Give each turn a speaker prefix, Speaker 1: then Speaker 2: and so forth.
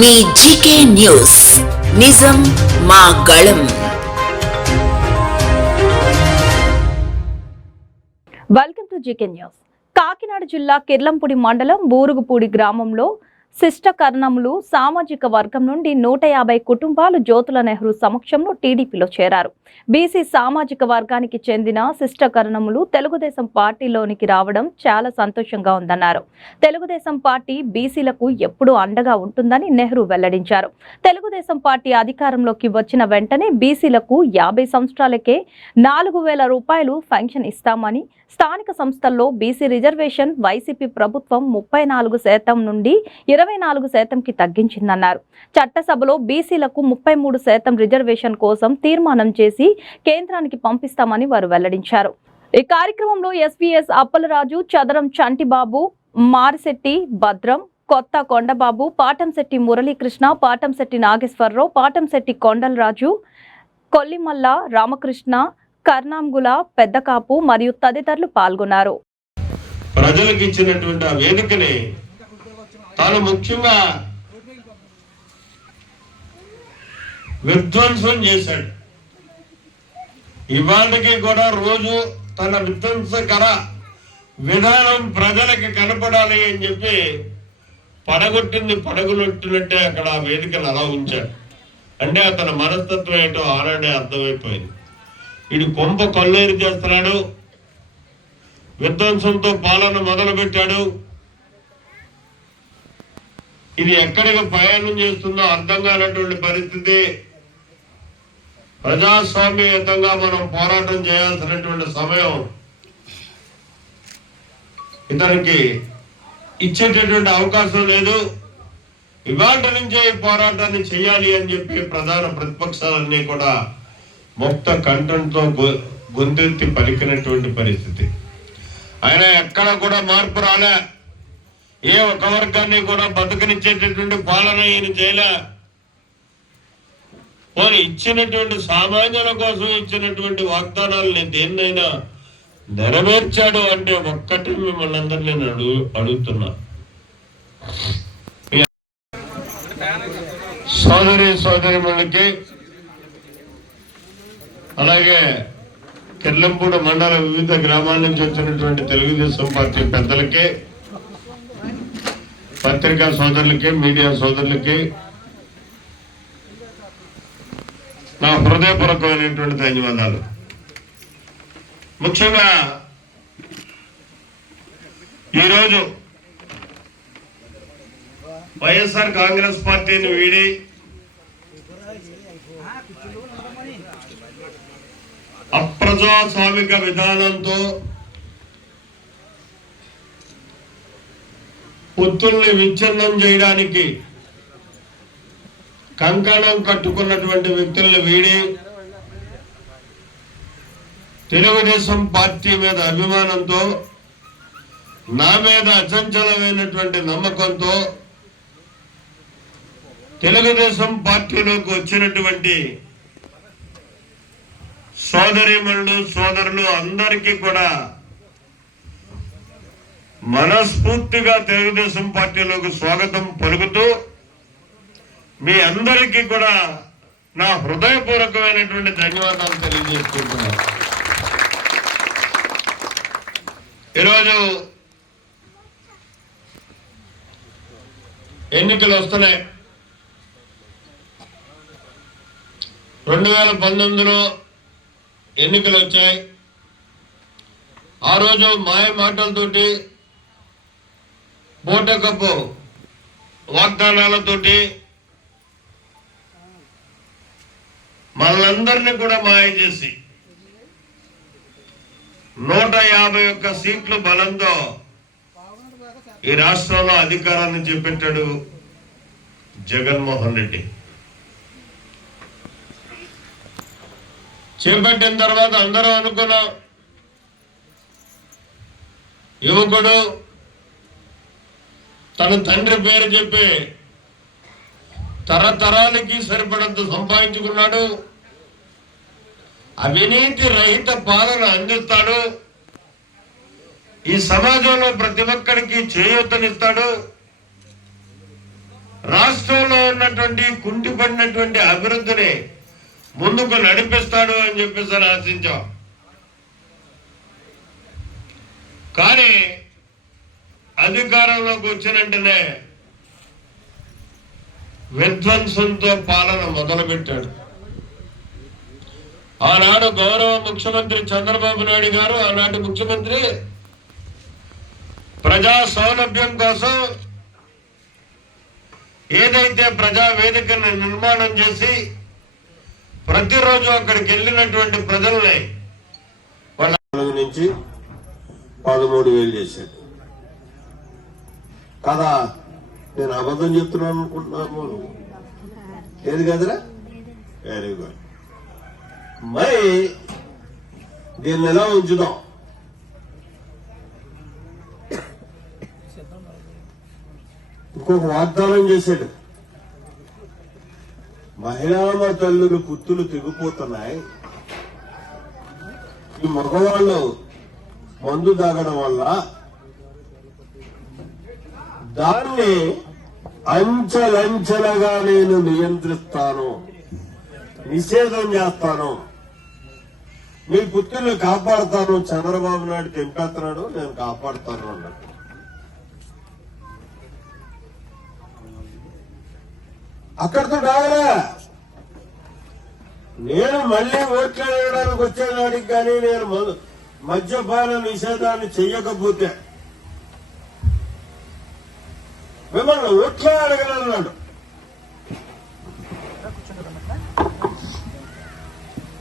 Speaker 1: మీ GK news. నిజం మా గళం.
Speaker 2: Welcome to GK news. Kakinada జిల్లా కిర్లంపూడి మండలం బూరుగుపూడి గ్రామంలో శిష్టకర్ణములు సామాజిక వర్గం నుండి నూట యాభై కుటుంబాలు జ్యోతుల నెహ్రూ సమక్షంలో టీడీపీలో చేరారు. బీసీ సామాజిక వర్గానికి చెందిన శిష్టకర్ణములు తెలుగుదేశం పార్టీలోనికి రావడం చాలా సంతోషంగా ఉందన్నారు. తెలుగుదేశం పార్టీ బీసీలకు ఎప్పుడూ అండగా ఉంటుందని నెహ్రూ వెల్లడించారు. తెలుగుదేశం పార్టీ అధికారంలోకి వచ్చిన వెంటనే బీసీలకు యాభై సంవత్సరాలకే నాలుగు వేల రూపాయలు పెన్షన్ ఇస్తామని స్థానిక సంస్థల్లో బీసీ రిజర్వేషన్ వైసీపీ ప్రభుత్వం ముప్పై నాలుగు శాతం నుండి ఇరవై నాలుగు శాతంకి తగ్గించిందన్నారు. చట్టసభలో బీసీలకు ముప్పై మూడు శాతం రిజర్వేషన్ కోసం తీర్మానం చేసి కేంద్రానికి పంపిస్తామని వారు వెల్లడించారు. ఈ కార్యక్రమంలో ఎస్వీఎస్ అప్పలరాజు చదరం చంటిబాబు మారిశెట్టి భద్రం కొత్త కొండబాబు పాటంశెట్టి మురళీకృష్ణ పాటంశెట్టి నాగేశ్వరరావు పాటంశెట్టి కొండలరాజు కొల్లిమల్ల రామకృష్ణ కర్నాంగుల పెద్దకాపు మరియు తదితరులు పాల్గొన్నారు.
Speaker 3: ప్రజలకు ఇచ్చినటువంటి ఆ వేదికని తాను ముఖ్యంగా విధ్వంసం చేశాడు. ఇవాళకి కూడా రోజు తన విధ్వంసకర విధానం ప్రజలకి కనపడాలి అని చెప్పి పడగొట్టింది పడగొట్టినట్టే అక్కడ ఆ వేదికను అలా ఉంచాడు. అంటే అతని మనస్తత్వం ఏంటో ఆనాడే అర్థమైపోయింది. వీడు కొంప కొల్లేరు చేస్తున్నాడు విధ్వంసంతో పాలన మొదలు పెట్టాడు ఇది ఎక్కడికి ప్రయాణం చేస్తుందో అర్థం కానటువంటి పరిస్థితి. ప్రజాస్వామ్యయుతంగా మనం పోరాటం చేయాల్సినటువంటి సమయం ఇతనికి ఇచ్చేటటువంటి అవకాశం లేదు. ఇవాళ నుంచే ఈ పోరాటాన్ని చేయాలి అని చెప్పి ప్రధాన ప్రతిపక్షాలన్నీ కూడా ముక్త కంఠంతో గొంతెత్తి పలికినటువంటి పరిస్థితి. ఆయన ఎక్కడ కూడా మార్పు రాలే. ఏ ఒక వర్గాన్ని కూడా బతుకనిచ్చేటటువంటి పాలన ఈయన చేయలే. పోనీ ఇచ్చినటువంటి సామాన్యుల కోసం ఇచ్చినటువంటి వాగ్దానాలని దేన్నైనా నెరవేర్చాడు అంటే ఒక్కటి మిమ్మల్ని అందరు నేను అడుగు అడుగుతున్నా. సోదరి సోదరి సోదరిమణులకి అలాగే కిర్లంపూడి మండల వివిధ గ్రామాల నుంచి వచ్చినటువంటి తెలుగుదేశం పార్టీ పెద్దలకి పత్రికా సోదరులకి మీడియా సోదరులకి నా హృదయపూర్వకమైనటువంటి ధన్యవాదాలు. ముఖ్యంగా ఈరోజు వైఎస్ఆర్ కాంగ్రెస్ పార్టీని వీడి అప్రజాస్వామిక విధానంతో పొత్తుల్ని విచ్ఛిన్నం చేయడానికి కంకణం కట్టుకున్నటువంటి వ్యక్తుల్ని వీడి తెలుగుదేశం పార్టీ మీద అభిమానంతో నా మీద అచంచలమైనటువంటి నమ్మకంతో తెలుగుదేశం పార్టీలోకి వచ్చినటువంటి సోదరిమణులు సోదరులు అందరికీ కూడా మనస్ఫూర్తిగా తెలుగుదేశం పార్టీలోకి స్వాగతం పలుకుతూ మీ అందరికీ కూడా నా హృదయపూర్వకమైనటువంటి ధన్యవాదాలు తెలియజేసుకుంటున్నాను. ఈరోజు ఎన్నికలు వస్తున్నాయి. రెండు వేల పంతొమ్మిదిలో ఎన్నికలు వచ్చాయి. ఆ రోజు మాయ మాటలతోటి బోటకప్పు వాగ్దానాలతోటి మనందరినీ కూడా మాయ చేసి నూట యాభై ఒక్క సీట్లు బలంతో ఈ రాష్ట్రంలో అధికారాన్ని చేపట్టాడు జగన్మోహన్ రెడ్డి. చేపట్టిన తర్వాత అందరూ అనుకున్నాం. యువకుడు తన తండ్రి పేరు చెప్పి తరతరాలకి సరిపడంత సంపాదించుకున్నాడు. అవినీతి రహిత పాలన అందిస్తాడు. ఈ సమాజంలో ప్రతి ఒక్కరికి చేయూతనిస్తాడు. రాష్ట్రంలో ఉన్నటువంటి కుంటిపడినటువంటి అభివృద్ధిని ముందుకు నడిపిస్తాడు అని చెప్పేసి ఆశించాం. కానీ అధికారంలోకి వచ్చిన వెంటనే విధ్వంసంతో పాలన మొదలుపెట్టాడు. ఆనాడు గౌరవ ముఖ్యమంత్రి చంద్రబాబు నాయుడు గారు ఆనాటి ముఖ్యమంత్రి ప్రజా సౌలభ్యం కోసం ఏదైతే ప్రజా వేదికను నిర్మాణం చేసి ప్రతిరోజు అక్కడికి వెళ్ళినటువంటి ప్రజల్ని వాళ్ళ నుంచి పదమూడు వేలు చేశాడు. కదా నేను అబద్ధం చెప్తున్నాను అనుకుంటున్నాను ఏది కదరా? వెరీ గుడ్ మరి దీన్ని ఎలా ఉంచుదాం? ఇంకొక వాగ్దానం చేశాడు. మహిళామ తల్లులు పుత్తులు తెగిపోతున్నాయి. ఈ మగవాళ్ళు మందు తాగడం వల్ల దాన్ని అంచెలంచెలుగా నేను నియంత్రిస్తాను. నిషేధం చేస్తాను. మీ పుత్రులు కాపాడుతాను. చంద్రబాబు నాయుడు తెంపేస్తున్నాడు. నేను కాపాడుతాను అన్నాడు అక్కడితో రాగలే నేను మళ్ళీ ఓట్లు వేయడానికి వచ్చేనాడికి కానీ నేను మద్యపాన నిషేధాన్ని చెయ్యకపోతే ఓట్లే అడగలన్నాడు